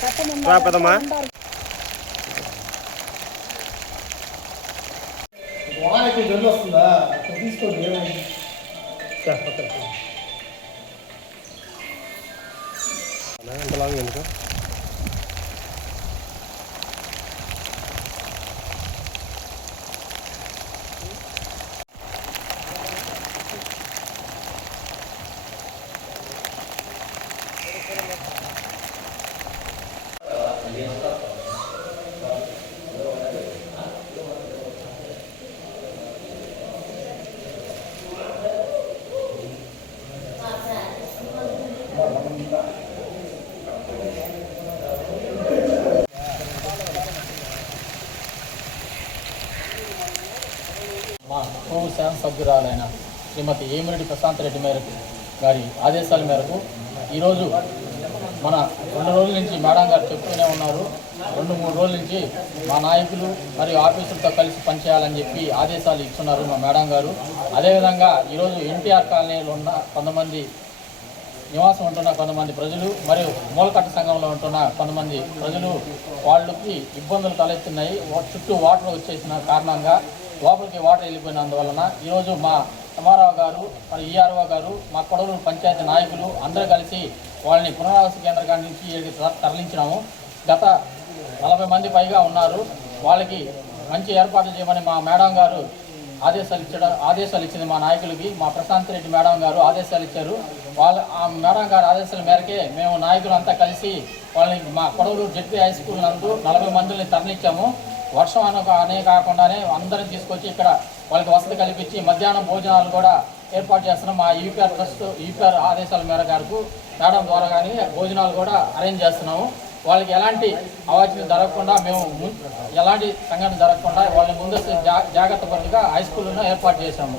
చట్టం రా ఉండాలి పెద్దమ్మా. ఉండాలి. వానకి జల్లు వస్తుందా తీసుకోండి ఏమైంది ఎంత లాంగ్ ఎందుకు మా కోవిడ్ శాసనసభ్యురాలైన శ్రీమతి ఏమిరెడ్డి ప్రశాంత్ రెడ్డి మేరకు గారి ఆదేశాల మేరకు ఈరోజు మన రెండు రోజుల నుంచి మేడం గారు చెప్తూనే ఉన్నారు. రెండు మూడు రోజుల నుంచి మా నాయకులు మరియు ఆఫీసులతో కలిసి పనిచేయాలని చెప్పి ఆదేశాలు ఇస్తున్నారు మా మేడం గారు. అదేవిధంగా ఈరోజు ఎన్టీఆర్ కాలనీలో ఉన్న కొంతమంది నివాసం ఉంటున్న కొంతమంది ప్రజలు మరియు మూలకట్ట సంఘంలో ఉంటున్న కొంతమంది ప్రజలు వాళ్ళకి ఇబ్బందులు తలెత్తున్నాయి. వా- చుట్టూ వాటర్ వచ్చేసిన కారణంగా లోపలికి వాటర్ వెళ్ళిపోయినందువలన ఈరోజు మా సమారావు గారు మరి ఈఆర్ఓ గారు మా కొడవలు పంచాయతీ నాయకులు అందరూ కలిసి వాళ్ళని పునరావాస కేంద్రం నుంచి తరలించినాము. గత నలభై మంది పైగా ఉన్నారు. వాళ్ళకి మంచి ఏర్పాట్లు చేయమని మా మేడం గారు ఆదేశాలు ఇచ్చడం ఆదేశాలు ఇచ్చింది మా నాయకులకి. మా ప్రశాంత్ రెడ్డి మేడం గారు ఆదేశాలు ఇచ్చారు. వాళ్ళ ఆ మేడం గారి ఆదేశాల మేరకే మేము నాయకులంతా కలిసి వాళ్ళని మా కొడవలు జెడ్పీ హై స్కూల్ నందు నలభై మందిని తరలించాము. వర్షం అన అనే కాకుండానే అందరం తీసుకొచ్చి ఇక్కడ వాళ్ళకి వసతి కల్పించి మధ్యాహ్నం భోజనాలు కూడా ఏర్పాటు చేస్తున్నాం. మా యూపీఆర్ ట్రస్ట్ యూపీఆర్ ఆదేశాల మేర గారు రావడం ద్వారా కానీ భోజనాలు కూడా అరేంజ్ చేస్తున్నాము. వాళ్ళకి ఎలాంటి అవాంఛనీయం జరగకుండా మేము ఎలాంటి సంఘటన జరగకుండా వాళ్ళని ముందస్తు జా జాగ్రత్త పరులుగా హై స్కూల్లో ఏర్పాటు చేశాము.